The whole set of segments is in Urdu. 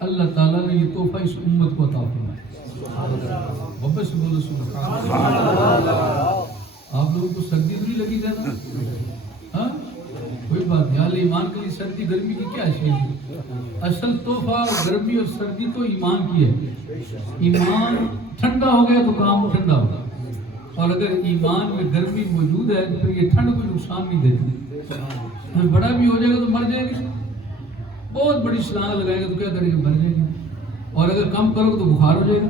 اللہ تعالیٰ نے یہ تحفہ اس امت کو عطا فرمایا. محبت سے بولو سبحان اللہ. آپ لوگوں کو سردی تو نہیں لگی جانا؟ ہاں کوئی بات نہیں. حال ایمان کے لیے سردی گرمی کی کیا حیثیت ہے؟ اصل تحفہ گرمی اور سردی تو ایمان کی ہے. ایمان ٹھنڈا ہو گیا تو کام ٹھنڈا ہوگا، اور اگر ایمان میں گرمی موجود ہے تو پھر یہ ٹھنڈ کو نقصان نہیں دیتی. بڑا بھی ہو جائے گا تو مر جائے گا، بہت بڑی چھلانگ لگائے گا تو کیا کرے گا؟ مر جائے گا. اور اگر کم کرو تو بخار ہو جائے گا.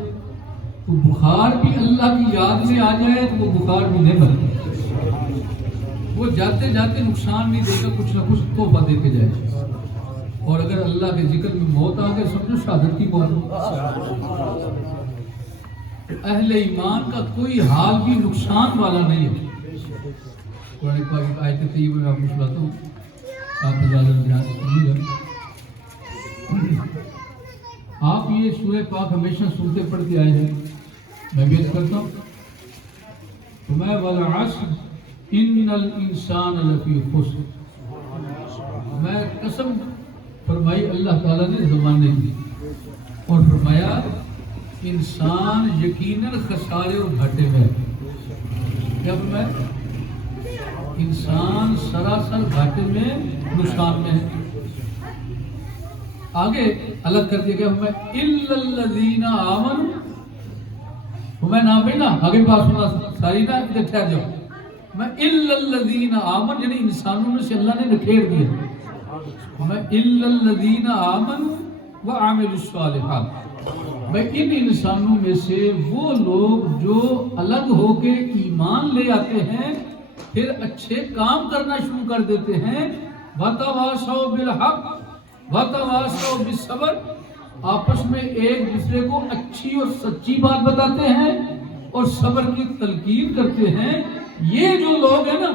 تو بخار بھی اللہ کی یاد میں آ جائے تو وہ بخار بھی نہیں مرے. وہ جاتے جاتے نقصان نہیں دے گا، کچھ نہ کچھ تحفہ دے کے جائے. اور اگر اللہ کے ذکر میں موت آ گئے سمجھو شہادت کی موت. اہل ایمان کا کوئی حال بھی نقصان والا نہیں ہے. قرآن پاک کی آیت طیبہ میں آپ کو سناتا ہوں، آپ اجازت دیں سنیے گا. آپ یہ سورہ پاک ہمیشہ سنتے پڑھتے آئے ہیں، میں بیت کرتا ہوں. فرمایا والعصر ان الانسان لفی خسر. میں قسم فرمائی اللہ تعالیٰ نے زمانے کی، اور فرمایا انسان یقیناً خسارے اور گھاٹے میں. کیا فرمایا؟ انسان سراسر گھاٹے میں، نقصان میں ہے. آگے الگ کر دیا گیا فرمایا الا الذین آمنوا. میں نہ بھائی نا آگے بات سنا ساری نا ادھر ٹھہر جاؤ. میں الا الذین آمنوا یعنی انسانوں میں سے اللہ نے نکھیر دیا. میں الا الذین آمنوا وعملوا الصالحات. میں ان انسانوں میں سے وہ لوگ جو الگ ہو کے ایمان لے آتے ہیں، پھر اچھے کام کرنا شروع کر دیتے ہیں. وتواصوا بالحق وتواصوا بالصبر. آپس میں ایک دوسرے کو اچھی اور سچی بات بتاتے ہیں اور صبر کی تلقین کرتے ہیں. یہ جو لوگ ہیں نا،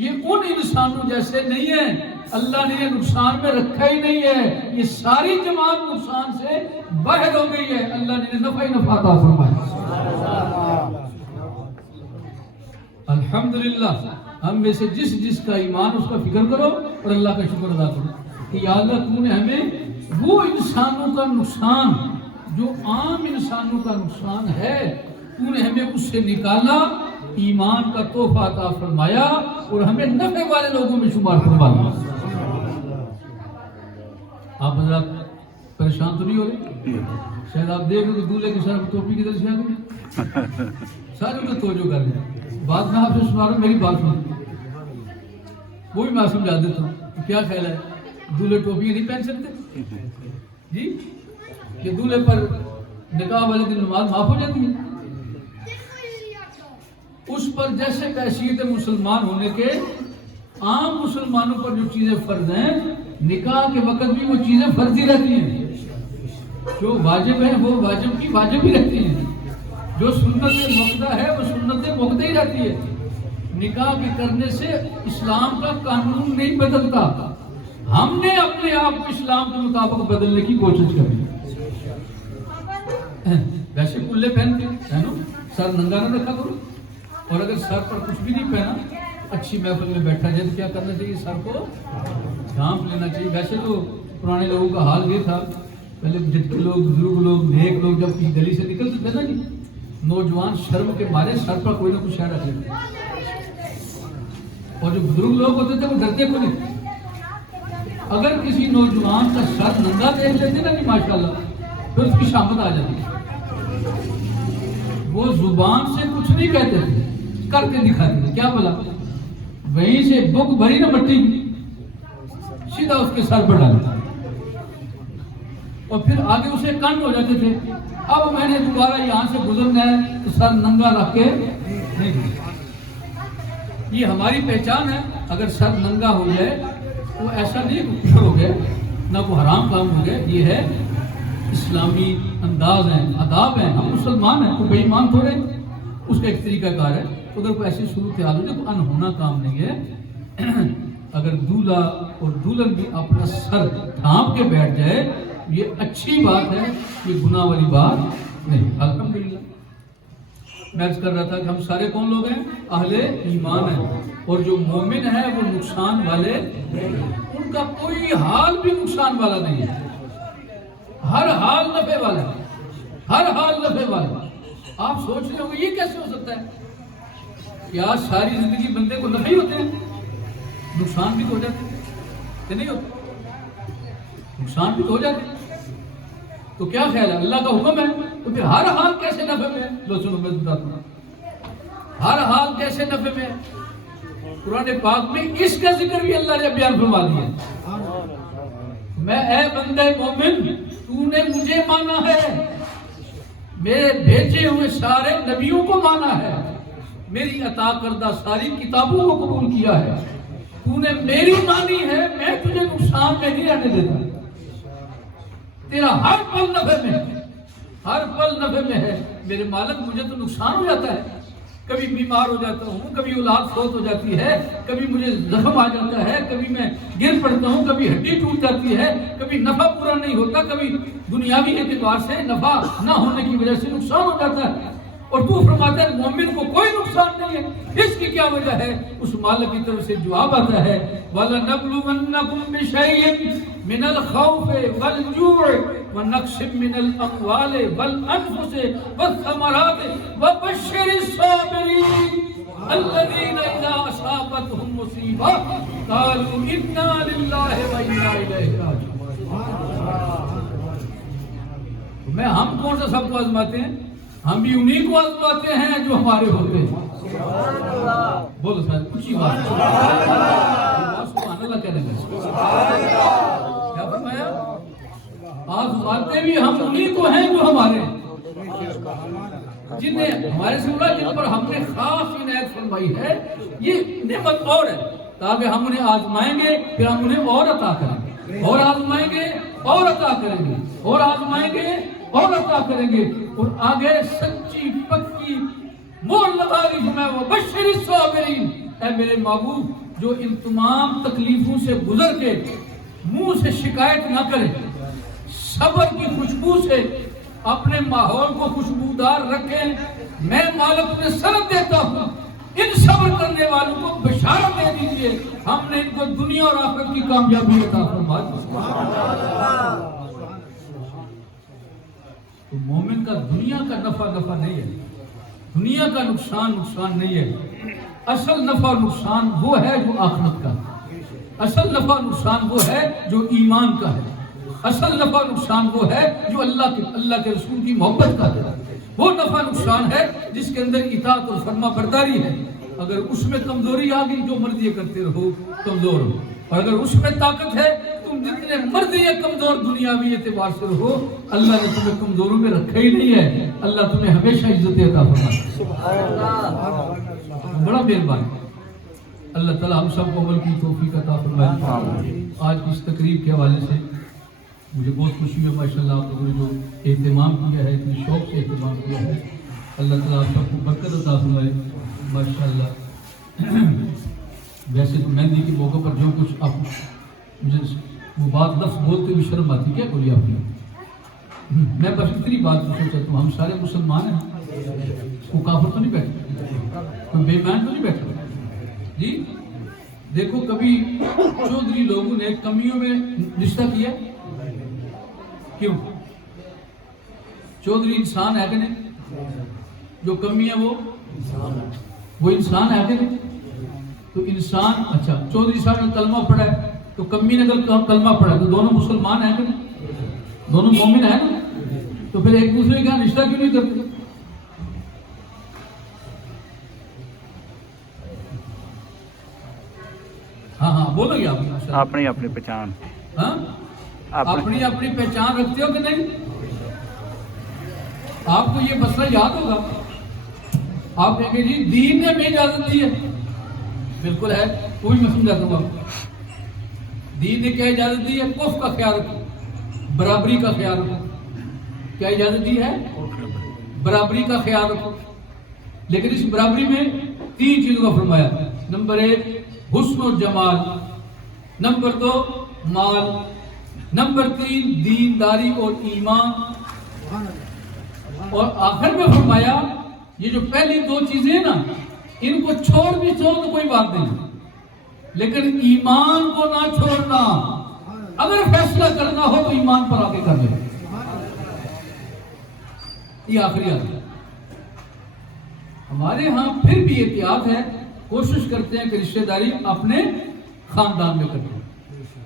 یہ ان انسانوں جیسے نہیں ہیں. اللہ نے یہ نقصان میں رکھا ہی نہیں ہے. یہ ساری جماعت نقصان سے باہر ہو گئی ہے. اللہ نے نفع ہی نفع عطا فرمایا. الحمدللہ. ہم میں سے جس کا ایمان اس کا فکر کرو اور اللہ کا شکر ادا کرو کہ یا اللہ تو نے ہمیں وہ انسانوں کا نقصان جو عام انسانوں کا نقصان ہے، تو نے ہمیں اس سے نکالا، ایمان کا تحفہ عطا فرمایا اور ہمیں نفع والے لوگوں میں شمار فرمایا. آپ حضرات پریشان تو نہیں ہو رہے؟ شاید آپ دیکھ رہے کہ دولہے کے سر ٹوپی کی طرف سے آ گئی. سارے میں توجہ کر لیں. بات میں آپ سے سنا رہا ہوں، میری بات سنیں. وہ بھی میں سمجھا دیتا ہوں. کیا خیال ہے؟ دولہے ٹوپی نہیں پہن سکتے جی؟ کہ دولہے پر نکاح والے دن نماز معاف ہو جاتی ہے؟ اس پر جیسے حیثیت مسلمان ہونے کے عام مسلمانوں پر جو چیزیں فرض ہیں، نکاح کے وقت بھی وہ چیزیں فرضی رہتی ہیں. جو واجب ہیں وہ واجب کی واجب ہی رہتی ہیں. جو سنت موقع ہے وہ سنت موقع ہی رہتی ہے. نکاح کے کرنے سے اسلام کا قانون نہیں بدلتا. ہم نے اپنے آپ کو اسلام کے مطابق بدلنے کی کوشش کری. ویسے کلے پہن کے پہنو، سر ننگا نہ رکھا کرو. اور اگر سر پر کچھ بھی نہیں پہنا، اچھی محفل میں بیٹھا جائے تو کیا کرنا چاہیے؟ سر کو ڈھانپ لینا چاہیے. ویسے تو پرانے لوگوں کا حال یہ تھا، پہلے جتنے لوگ بزرگ لوگ نیک لوگ جب کسی گلی سے نکلتے تھے نا جی، نوجوان شرم کے مارے سر پر کوئی نہ کچھ شے رکھ لیتے. اور جو بزرگ لوگ ہوتے تھے وہ ڈرتے کو نہیں. اگر کسی نوجوان کا سر ننگا دیکھ لیتے نا کہ ماشاءاللہ، پھر اس کی شامت آ جاتی. وہ زبان سے کچھ نہیں کہتے تھے، کر کے دکھاتے تھے. کیا بولا؟ وہیں سے بک بھری نا مٹی کی، سیدھا اس کے سر پر ڈالتا اور پھر آگے اسے کنڈ ہو جاتے تھے. اب میں نے دوبارہ یہاں سے گزرنا ہے تو سر ننگا رکھ کے نہیں. یہ ہماری پہچان ہے. اگر سر ننگا ہو جائے تو ایسا نہیں کفر ہو گیا، نہ کوئی حرام کام ہو گیا. یہ ہے اسلامی انداز ہیں، آداب ہیں. ہم مسلمان ہیں، کوئی بے ایمان تھوڑے. اس کا ایک طریقہ کار ہے. اگر کوئی ایسی صورتحال ہو جائے تو انہونا کام نہیں ہے. اگر دولہا اور دلہن بھی اپنا سر ڈھانپ کے بیٹھ جائے یہ اچھی بات ہے، یہ گناہ والی بات نہیں. الحمدللہ. میں عرض کر رہا تھا کہ ہم سارے کون لوگ ہیں؟ اہل ایمان ہیں. اور جو مومن ہے وہ نقصان والے، ان کا کوئی حال بھی نقصان والا نہیں ہے. نفع والا ہے، ہر حال نفع والا ہے۔ آپ سوچ رہے ہوں گے یہ کیسے ہو سکتا ہے؟ کیا ساری زندگی بندے کو نفع ہی ہوتے ہیں؟ نقصان بھی تو ہو جاتے ہیں کہ نہیں ہوتے؟ نقصان بھی تو ہو جاتے ہیں۔ تو کیا خیال ہے؟ اللہ کا حکم ہے تو پھر ہر حال کیسے نفع میں ہے؟ لو سنو میں بتاتا ہوں ہر حال کیسے نفع میں ہے۔ قرآن پاک میں اس کا ذکر بھی اللہ نے بیان فرما دیا۔ میں اے بندہ مومن تو نے مجھے مانا ہے، میرے بھیجے ہوئے سارے نبیوں کو مانا ہے، میری عطا کردہ ساری کتابوں کو قبول کیا ہے، تو نے میری مانی ہے، میں تجھے نقصان میں نہیں رہنے دیتا، تیرا ہر پل نفع میں ہے، ہر پل نفع میں ہے۔ میرے مالک مجھے تو نقصان ہو جاتا ہے، کبھی بیمار ہو جاتا ہوں، کبھی اولاد فوت ہو جاتی ہے، کبھی مجھے زخم آ جاتا ہے، کبھی میں گر پڑتا ہوں، کبھی ہڈی ٹوٹ جاتی ہے، کبھی نفع پورا نہیں ہوتا، کبھی دنیاوی اعتبار سے نفع نہ ہونے کی وجہ سے نقصان ہو جاتا ہے، اور تو فرماتا ہے مومن کو کوئی نقصان نہیں ہے۔ اس کی کیا وجہ ہے؟ اس مالک کی طرف سے جواب آتا ہے وَلَنَبْلُوَنَّكُمْ بِشَيْءٍ مِّنَ الْخَوْفِ وَالْجُوعِ وَنَقْصٍ مِّنَ الْأَمْوَالِ وَالْأَنفُسِ وَالثَّمَرَاتِ وَبَشِّرِ الصَّابِرِينَ الَّذِينَ إِذَا أَصَابَتْهُم مُّصِيبَةٌ قَالُوا إِنَّا لِلَّهِ وَإِنَّا إِلَيْهِ رَاجِعُونَ۔ ہم کون سا سب کو آزماتے ہیں؟ ہم بھی انہی کو آزماتے ہیں جو ہمارے ہوتے ہیں۔ بولو ساتھ کچھ ہی بات سبحان اللہ کہنے گا، کیا فرمایا؟ آزماتے بھی ہم انہی کو ہیں جو ہمارے، جنہیں ہمارے سے بولا جن پر ہم نے خاص عنایت فرمائی ہے، یہ نعمت اور ہے تاکہ ہم انہیں آزمائیں گے، پھر ہم انہیں اور عطا کریں گے، اور آزمائیں گے اور عطا کریں گے، اور آزمائیں گے اور عطا کریں گے، اور آگے سچی پکی مور لگا دی فرمایا وبشر الصابرین، اے میرے محبوب جو ان تمام تکلیفوں سے گزر کے منہ سے شکایت نہ کرے، صبر کی خوشبو سے اپنے ماحول کو خوشبودار رکھیں، میں مالک تمہیں سند دیتا ہوں، ان صبر کرنے والوں کو بشارت دے دیجئے، ہم نے ان کو دنیا اور آخرت کی کامیابی عطا فرما دی۔ تو مومن کا دنیا کا نفع نہیں ہے، دنیا کا نقصان نہیں ہے، اصل نفع نقصان وہ ہے جو آخرت کا، اصل نفع نقصان وہ ہے جو ایمان کا ہے، اصل نفع نقصان وہ ہے جو اللہ کے رسول کی محبت کا ہے، وہ نفع نقصان ہے جس کے اندر اطاعت اور فرما برداری ہے۔ اگر اس میں کمزوری آ گئی جو مرضی کرتے رہو کمزور ہو، اور اگر اس میں طاقت ہے تم جتنے مرضی کمزور دنیاوی اعتبار سے رہو، اللہ نے تمہیں کمزوروں میں رکھا ہی نہیں ہے، اللہ تمہیں ہمیشہ عزت عطا فرمائے، بڑا مہربان ہے اللہ تعالیٰ، ہم سب کو عمل کی توفیق عطا فرمائے۔ آج کی اس تقریب کے حوالے سے مجھے بہت خوشی ہے، ماشاءاللہ آپ لوگوں نے جو اہتمام کیا ہے، اتنے شوق سے اہتمام کیا ہے، اللہ تعالیٰ آپ سب کو برکت عطا فرمائے ماشاءاللہ۔ ویسے تو مہندی کے موقع پر جو کچھ آپ مجھے وہ بات لفظ بولتے بھی شرم آتی، کیا بولی آپ نے؟ میں بس اتنی بات پوچھنا چاہتا ہوں، ہم سارے مسلمان ہیں، کوئی کافر تو نہیں بیٹھا، کوئی بے ایمان تو نہیں بیٹھا جی؟ دیکھو کبھی چودھری لوگوں نے کمیوں میں رشتہ کیا، کیوں؟ چودھری انسان ہے کہ نہیں؟ جو کمی ہے وہ انسان ہے کہ نہیں؟ تو انسان، اچھا چودھری صاحب نے کلمہ پڑھا ہے تو کمی نے اگر کلمہ پڑھا ہے تو دونوں مسلمان ہیں کہ نہیں؟ دونوں مومن ہیں نا؟ تو پھر ایک دوسرے کا رشتہ کیوں نہیں کرتے؟ ہاں بولو گے آپ اپنی پہچان، ہاں اپنی پہچان رکھتے ہو کہ نہیں؟ آپ کو یہ مسئلہ یاد ہوگا، آپ کہیں گے جی دین نے ہمیں اجازت دی ہے، بالکل ہے، کوئی میں سمجھاتا ہوں آپ، دین نے کیا اجازت دی ہے؟ کف کا خیال رکھو، برابری کا خیال رکھو، کیا اجازت دی ہے؟ برابری کا خیال رکھو، لیکن اس برابری میں 3 چیزوں کا فرمایا، نمبر 1 حسن و جمال، نمبر 2 مال، نمبر 3 دینداری اور ایمان، اور آخر میں فرمایا یہ جو پہلی 2 چیزیں ہیں نا، ان کو چھوڑ بھی تو کوئی بات نہیں، لیکن ایمان کو نہ چھوڑنا، اگر فیصلہ کرنا ہو تو ایمان پر آگے کر لے، یہ آخری آدمی. ہمارے ہاں پھر بھی احتیاط ہے، کوشش کرتے ہیں کہ رشتہ داری اپنے خاندان میں کرتے ہیں.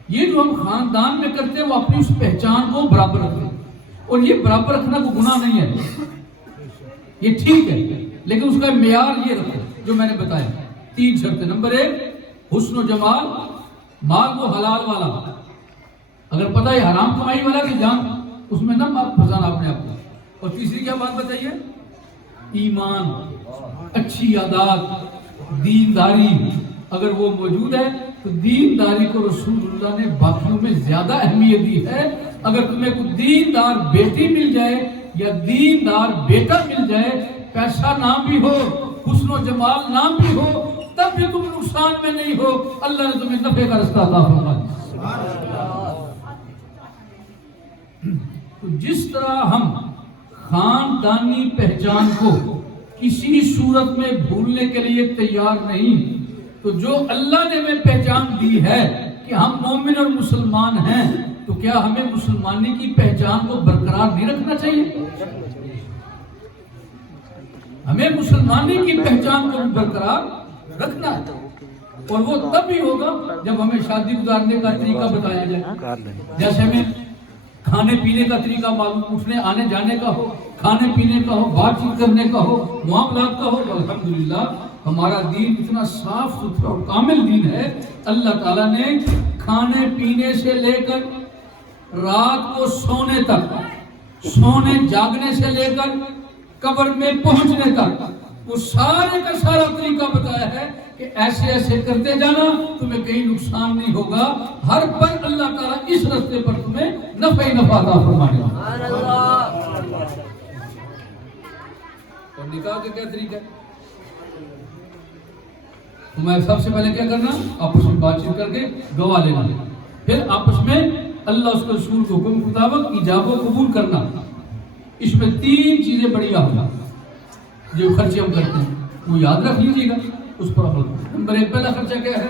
یہ جو ہم خاندان میں کرتے ہیں وہ اپنی اس پہچان کو برابر رکھتے ہیں، اور یہ برابر رکھنا کوئی گناہ نہیں ہے، یہ ٹھیک ہے، لیکن اس کا معیار یہ رکھو جو میں نے بتایا. 3 شرطیں. نمبر 1 حسن و جمال، مال کو حلال والا. اگر پتہ ہے حرام کمائی والا کہ جان اس میں نہ پھنسانا اپنے آپ کو. اور تیسری کیا بات بتائیے؟ ایمان، اچھی عادات، دینداری. اگر وہ موجود ہے تو دینداری کو رسول اللہ نے باقیوں میں زیادہ اہمیت دی ہے. اگر تمہیں کوئی دیندار بیٹی مل جائے یا دیندار بیٹا مل جائے، پیسہ نہ بھی ہو، حسن و جمال نہ بھی ہو، تب بھی تم نقصان میں نہیں ہو. اللہ نے تمہیں نفع کا رستہ عطا فرمایا. تو جس طرح ہم خاندانی پہچان کو کسی صورت میں بھولنے کے لیے تیار نہیں، تو جو اللہ نے ہمیں پہچان دی ہے کہ ہم مومن اور مسلمان ہیں، تو کیا ہمیں مسلمانی کی پہچان کو برقرار نہیں رکھنا چاہیے؟ ہمیں مسلمانی کی پہچان کو برقرار رکھنا ہے، اور وہ تب بھی ہوگا جب ہمیں شادی گزارنے کا طریقہ بتایا جائے. جیسے ہمیں کھانے پینے کا طریقہ معلوم، اٹھنے آنے جانے کا ہو، کھانے پینے کا ہو، بات چیت کرنے کا ہو، معاملات کا ہو. الحمدللہ ہمارا دین اتنا صاف ستھرا اور کامل دین ہے. اللہ تعالیٰ نے کھانے پینے سے لے کر رات کو سونے تک، سونے جاگنے سے لے کر قبر میں پہنچنے تک وہ سارے کا سارا طریقہ بتایا ہے کہ ایسے ایسے کرتے جانا، تمہیں کہیں نقصان نہیں ہوگا. ہر پر اللہ تعالیٰ اس رستے پر تمہیں نفع ہی نفع عطا فرمائے گا. اور نکاح کا کیا طریقہ ہے؟ تمہیں سب سے پہلے کیا کرنا؟ آپس میں بات چیت کر کے گواہ لینا، پھر آپس میں اللہ اس کے رسول کے حکم کے مطابق ایجاب و قبول کرنا. اس میں 3 چیزیں بڑی اہم ہیں جو خرچے ہم کرتے ہیں، وہ یاد رکھ لیجیے گا، اس پر عمل کریں. نمبر 1 پہلا خرچہ کیا ہے؟